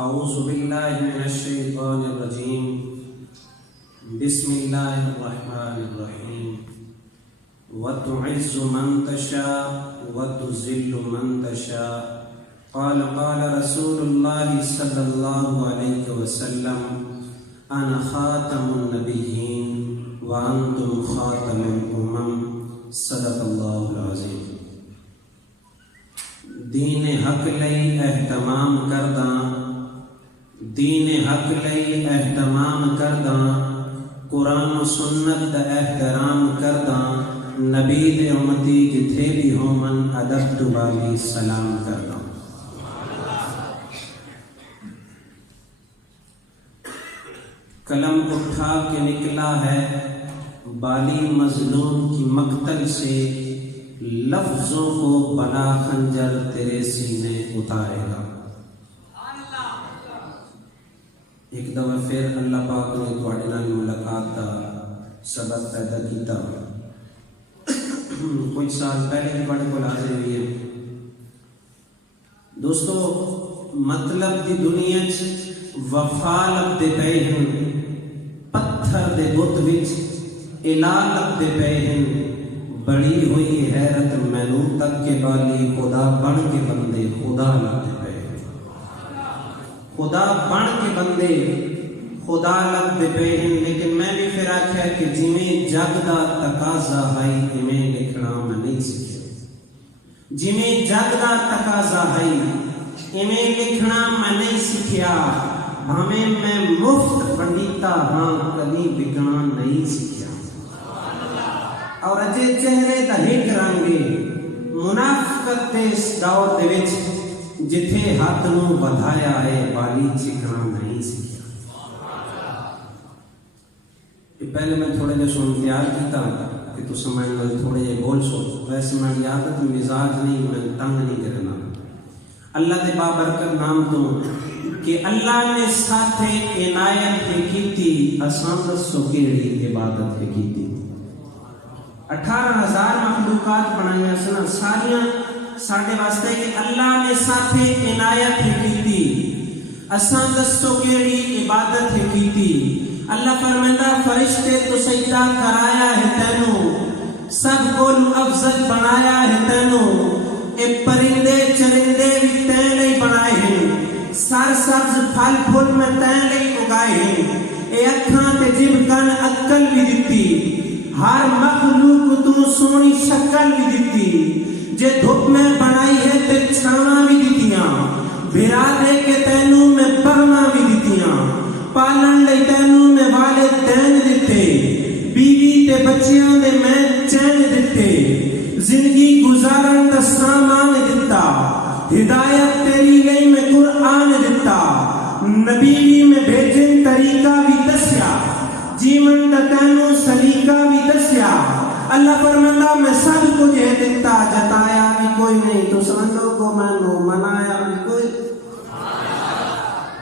اعوذ باللہ من الشیطان الرجیم بسم اللہ الرحمن الرحیم وَتُعِزُّ مَن تَشَاءُ وَتُذِلُّ مَن تَشَاءُ قال رسول اللہ صلی اللہ علیہ وسلم انا خاتم النبیین وانتم خاتم الامم صدق اللہ العظیم۔ دین حق لئی اہتمام کرداں، دین حق لئی اہتمام کرداں، قرآن و سنت دا احترام کرداں، نبی دے امتی جتھے بھی ہومن ادب تو بالی سلام کرداں۔ قلم اٹھا کے نکلا ہے بالی مظلوم کی مقتل سے، لفظوں کو بنا خنجر تیرے سینے اتارے گا۔ ایک دفعہ پھر اللہ پاک نے تواڈے نال ملاقات دا سبب پیدا کیتا۔ کچھ سال پہلے تواڈے کول حاضر ہوئی ہے دوستو، مطلب دی دنیا چ وفا لبدے پئے ہیں، پتھر دے بت وچ الہ لبدے پئے ہیں، بڑی ہوئی حیرت مینوں تک کے بالی خدا بن کے بندے خدا لبدے پئے ہیں، خدا بن کے بندے خدا لبدے پئے ہیں۔ لیکن میں بھی پھر آکھیا کہ جویں جگ دا تقاضا ہے ایویں لکھنا میں نہیں سیکھیا، جویں جگ دا تقاضا ہے ایویں لکھنا میں نہیں سیکھیا، بھاویں میں مفت پڑھیتا ہاں کبھی بکنا نہیں سیکھیا۔ اور اجے چہرے دا ہک رنگے منافقت دے اس دور دے وچ جتھے ہاتھ نو بدھایا ہے بالی چکنا نہیں سیکھیا۔ پہلے میں تھوڑے جے سن تیار کیتا کہ تو سمجھ لو تھوڑے جے بول سو، ویسے میں عادت مزاج نہیں، میں تنگ نہیں کرنا۔ اللہ دے بابرکت نام تو کہ اللہ نے ساتھے عنایت ہے کیتی، اساں دسو کیڑی عبادت ہے کیتی۔ 18,000 مخلوقات بنائیاں سنا ساریاں ساڈے واسطے کہ اللہ نے ساتھے عنایت ہے کیتی، اساں دسو کیڑی عبادت ہے کیتی۔ اللہ فرمائندا فرشتے تو سجدہ کرایا ہے تینوں، سب کو افضل بنایا ہے تینوں، اے پرندے چرندے بھی تین لئی بنائے ہیں، سر سبز پھل پھول میں تین لئی اگائے ہیں، اے اکھاں تے جب کن عقل بھی دتی، ہر مخلوق تو سونی شکل بھی دتی، جے دھوپ میں بنائی ہے تے چھاواں بھی دتیاں، بھرا دے کے تینوں میں پہنا بھی دتیاں، پالن لئی تینوں میں والدین دتے، بیوی تے بچیاں دے میں چین دتے، زندگی گزارن دا سامان دتا، ہدایت تیری لئی میں قرآن دتا، نبی میں بھیجن طریقہ بھی دسیا، جیون دا تینوں سلیقہ بھی دسیا۔ اللہ فرماندا میں سب کچھ ہے دتا، جتایا بھی کوئی نہیں، تو سمجھو کو مینوں منایا بھی کوئی،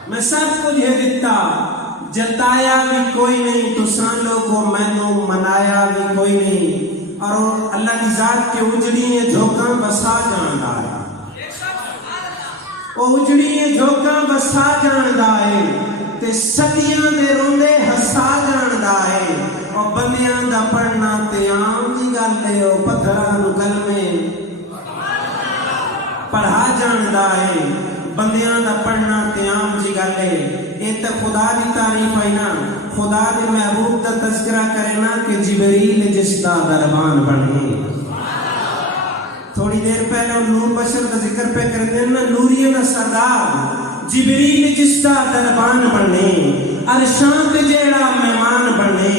میں سب کچھ ہے دتا، جتایا بھی کوئی نہیں، تو سمجھو کو مینوں منایا بھی کوئی نہیں۔ اور اللہ کی ذات کے اجڑی نے جھوکاں بسا جاندا ہے، او اجڑی نے جھوکاں بسا جاندا ہے، تے صدیاں دے روندے ہسا جاندا ہے، او بندیاں دا پڑھنا تے عام دی گل ہے، او پتھراں نوں کلمے پڑھا جاندا ہے، بندیاں دا پڑھنا تے عام دی گل ہے۔ اے تے خدا دی تعریف ہے نا، خدا دے محبوب دا تذکرہ کرے نا کہ جبریل جس دا دربان بنے۔ تھوڑی دیر پہلے نور بشر کا ذکر پہ کر دیں نا، نوریہ دا سردار جبریل جس دا دربان بنے، عرشاں تے جیڑا مہمان بنے،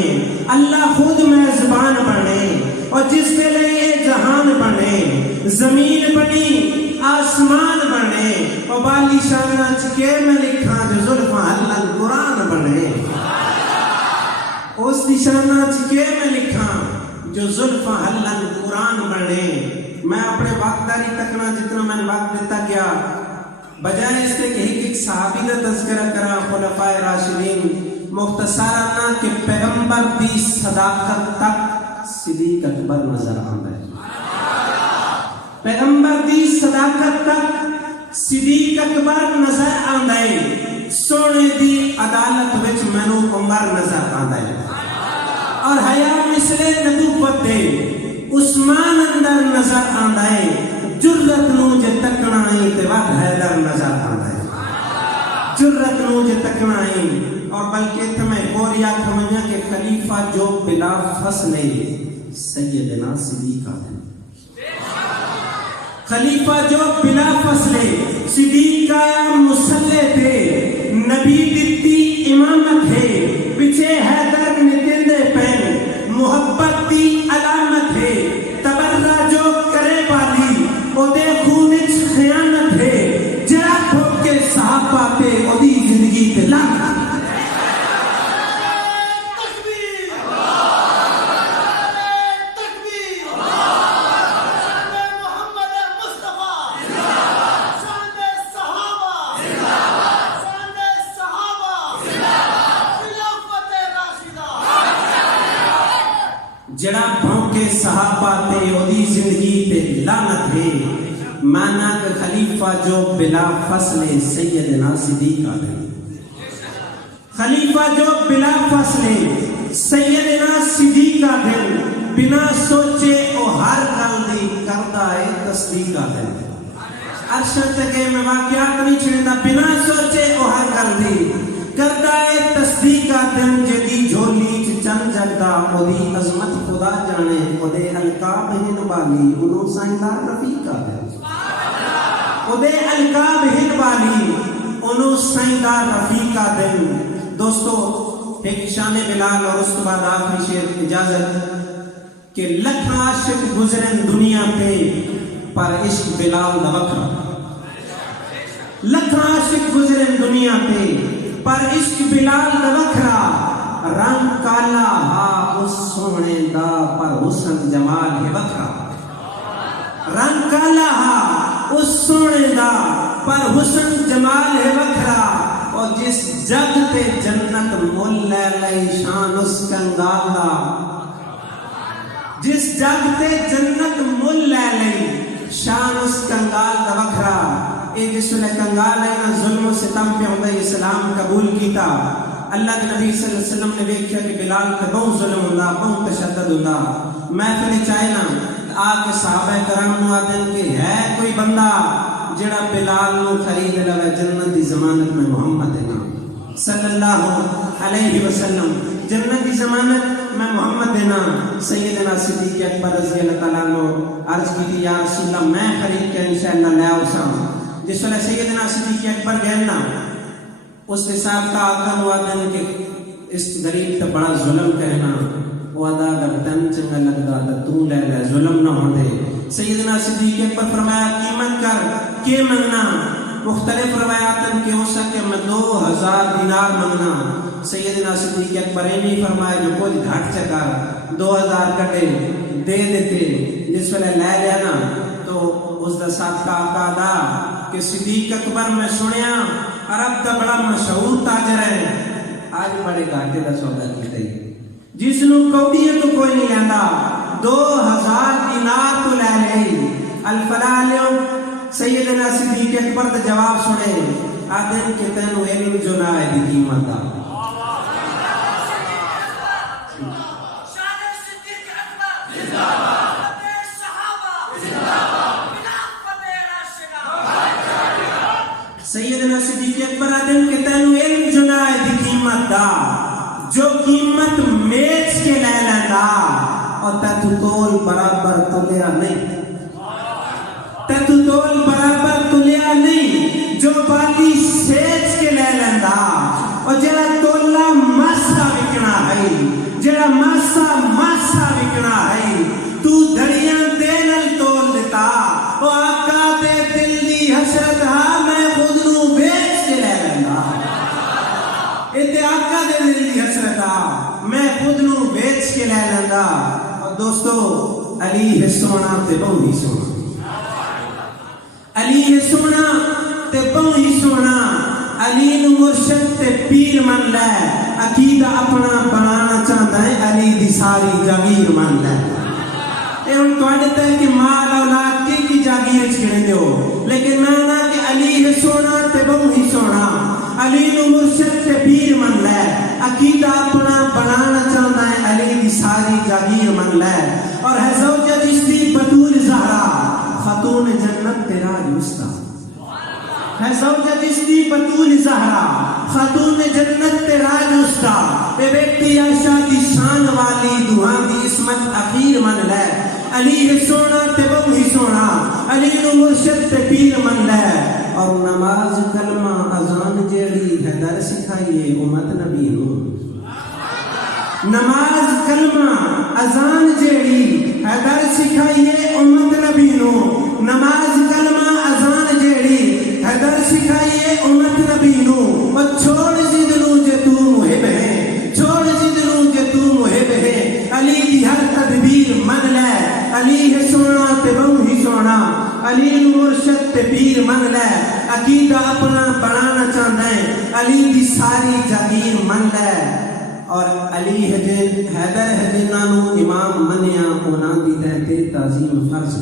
اللہ خود میزبان بنے، اور جس دے لئے جہان بنے، زمین بنی آسمان بنے، اور بالی شانہ چکے میں لکھا جو زلفہ اللہ قرآن بنے، اس نشانہ چکے میں لکھا جو زلفہ اللہ قرآن بنے۔ میں اپنے وقتداری تکنا جتنا میں نے وقت دیتا گیا، بجائے اس کے کہ ایک صحابی کا تذکرہ کرا خلفائے راشدین، مختصرانا کہ پیغمبر دی صداقت تک صدیق اکبر نظر آتا ہے، پیغمبر دی صداقت تک صدیق اکبر نظر آتا ہے۔ مینو عمر نظر آندا ہے اور حیا مثل نبوت دے عثمان اندر نظر آندا ہے جرت نو جے تکنا ہے تے وقت حیدر نظر آندا ہے جرت نو جے تکنا ہے اور بلکہ تمہیں گوریا کھمنیا کہ خلیفہ جو بلا فصل سیدنا صدیق ہے خلیفہ جو بلا فصل صدیق کا مسلح تھے نبی دتی امامت ہے پیچھے حیدر نتن دے پین محبت دی علامت ہے تبرہ جو کرے والی او دے خونچ خیانت ہے جرا کھوپ کے صحابہ تے او دی زندگی تے لعنت جڑا بھونکے صحابہ تے اودی زندگی تے لعنت ہے مانا کہ خلیفہ جو بلا فصل سیدنا صدیق ہے خلیفہ جو بلا فصل سیدنا صدیق ہے بنا سوچے او ہر گل دی کردا ہے تصدیق ہے ارشد کے میں واقعات نہیں چھڑدا بنا سوچے او ہر گل دی کردا ہے تصدیق دن جدی جھولی چن جگدا اودی عظمت خدا جانے اودے القاب ہن والی انہوں سائندار رفیق ہے اودے القاب ہن والی انہوں سائندار رفیق دن دوستو ایک شان بلال اور اس کے بعد آخری شعر اجازت کہ لکھ عاشق گزرن دنیا پہ پر عشق بلال دا وکھرا لکھ عاشق گزرن دنیا پہ پر عشق بلال دا وکھرا رنگ کالا ہا اس سونے دا پر حسن جمال ہے وکھرا رنگ کالا ہا اس سونے دا پر حسن جمال ہے وکھرا اور جس جگ تے جنت مل لے لئی شان اس کنگال دا جس جگ تے جنت مل لے لئی شان اس کنگال دا وکھرا اے جس نے کنگال ہے نا ظلم و ستم پہ ہوتا ہے اسلام قبول کیتا اللہ کے نبی صلی اللہ علیہ وسلم نے دیکھا کہ بلال کا بہت ظلم ہوتا بہت تشدد ہوتا محفل چاہے نا آکے صحابہ کرام نوادن کے ہے کوئی بندہ جڑا بلال نو خرید لگا جنت دی ضمانت میں محمد ہے نا صلی اللہ علیہ وسلم جنت کی ضمانت میں محمد دینا سیدنا صدیق اکبر رضی اللہ تعالیٰ عنہ عرض کی تھی یا رسول اللہ میں خرید کے انشاءاللہ لے آؤسا جس وقت سیدنا صدیق اکبر گئنا اس حساب کا آقا موادن کہ اس غریب تا بڑا ظلم کہنا وعدہ اگر تن چنگا لگتا تو لے لے ظلم نہ ہو دے سیدنا صدیق اکبر فرمایا قیمت کر کے منگنا مختلف روایات کے ہو سکے میں 2000 دینار منگنا سیدنا صدیق اکبر نے فرمایا جو کوئی گھٹ چکا 2000 کٹے دے دیتے جس وقت لے لیا نا تو اس دا ساتھ کا آقا دا کہ صدیق اکبر میں سنیا عرب دا بڑا مشہور تاجر ہے آج بڑے گھاٹے دا سودا کیتا ہے جس نو کوڑی ہے تو کوئی نہیں لیندا 2000 دینار تو لے لے الفلالیوں سیدنا صدیق اکبر دا جواب سنے آدھن کے تینو علم جو نہ آئے دی قیمت دا سیدنا صدیق اکبر آدھن کے تینو علم جو نہ آئے دی قیمت دا جو قیمت میچ کے لے لیندا اور تیتو تول برابر تلیا نہیں تیتو تول برابر تلیا نہیں جو باقی سیچ کے لے لیندا اور جڑا تولا ماسا وکنا ہے جڑا ماسا وکنا ہے تو دھڑیاں دینل تول دیتا او آقا دے دل دی حسرت ہاں میں خود نو بیچ کے لے لیندا اتے آقا دے دل دی حسرت ہاں میں خود نو بیچ کے لے لیندا اور دوستو علی ہے سونا تے بہت ہی سونا علی ہے سونا تے بہت ہی سونا علی نو مرشد تے پیر من لے عقیدہ اپنا بنانا چاہتا ہے علی دی ساری جاگیر من لے اے ان توڑے تے کہ مال اولاد کی جاگیر چھڑے دیو لیکن مانا کہ علی ہے سونا تے بہت ہی سونا علی نو مرشد تے پیر من لے عقیدہ اپنا بنانا چاہتا ہے علی دی ساری جاگیر من لے اور ہے زوجہ جس دی بطول زہرا خاتون جنت تیرا یوستا ہے زوجہ جس دی بطول زہرا خاتون جنت تیرا یوستا اے بیٹی عائشہ دی شان والی دعا دی عصمت اخیر من لے علی ہے سونا تے بہو ہی سونا علی نو مرشد تے پیر من لے اور نماز کلمہ اذان جیڑی حیدر سکھائیے امت نبی نو نماز کلمہ اذان جیڑی حیدر سکھائیے امت نبی نو نماز کلمہ اذان جیڑی حیدر سکھائیے امت نبی نو اور چھوڑ زد نو جے تو محب ہے چھوڑ زد نو جے تو محب ہے علی دی ہر تدبیر من لے علی ہے سونا تے بہو ہی سونا علی مرشد تے پیر من لے عقیدہ اپنا بنانا چاہتا ہے علی دی ساری جاگیر من لے اور علی حیدر ہے جنہوں امام منیا اونا دی تحتے تعظیم فرض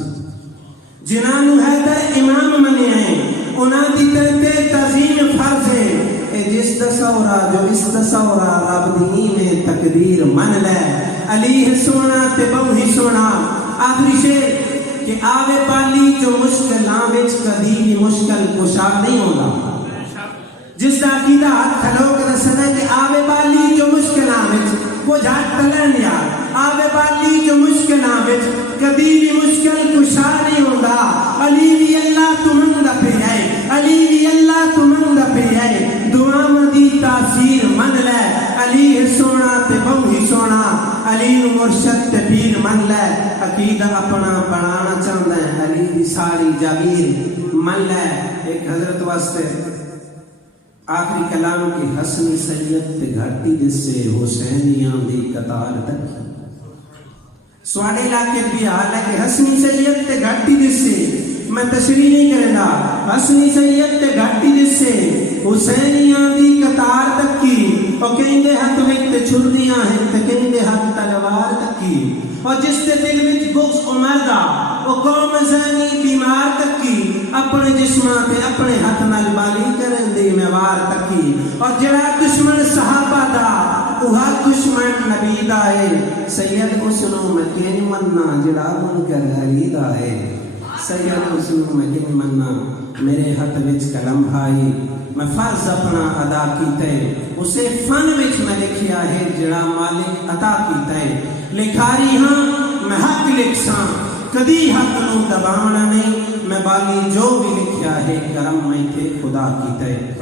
جنہوں حیدر امام منیا ہے اونا دی تحتے تعظیم فرض ہے اے جس تصورہ جو اس تصورہ رب دین تقدیر من لے علی ہے سونا تے بہو ہی سونا آخری شیر کہ آوے پالی جو مشکلاں وچ کبھی بھی مشکل کشا نہیں ہوتا جس کا عقیدہ ہاتھ کھلو کے دسنا کہ آوے پالی جو مشکلاں وچ وہ جھاٹ تلن یار آوے پالی جو مشکلاں وچ کبھی بھی مشکل کشا نہیں ہوتا علی بھی اللہ تمہیں دا پہ ہے علی بھی اللہ تمہیں دا پہ ہے دعا مدی تاثیر من لے علی ہے سونا تے بہو ہی سونا علی مرشد تے پیر من لے عقیدہ اپنا بنانا چاہتا ہے علی دی ساری جاگیر من لے ایک حضرت واسطے آخری کلام کی حسنی سید تے گھرتی جس سے حسینیاں دی قطار تک سواڑے علاقے بھی حال ہے کہ حسنی سید تے گھرتی جس سے میں تشریح نہیں کرے گا حسنی سید تے گھرتی جس سے حسینیاں دی قطار تک کی اور کہیں دے ہاتھ میں تے چھردیاں ہیں تے کہیں دے ہاتھ تلوار تک کی اور جس تے دل میں بغض عمر دا وہ قوم زانی بیمار تک کی اپنے جسماں تے اپنے ہاتھ نال بالی کرن دی میوار تک کی اور جڑا دشمن صحابہ دا وہاں دشمن نبی دا ہے سید حسنو میں کہیں مننا جڑا من کر علی دا ہے سید حسنو میں کہیں مننا میرے ہاتھ وچ قلم بھائی میں فرض اپنا ادا کیتا ہے اسے فن وچ میں لکھیا ہے جڑا مالک عطا کیتا ہے لکھاری ہاں میں حق لکھساں کدی حق نو دباونا نہیں میں بالی جو بھی لکھیا ہے کرم میں تے خدا کیتا ہے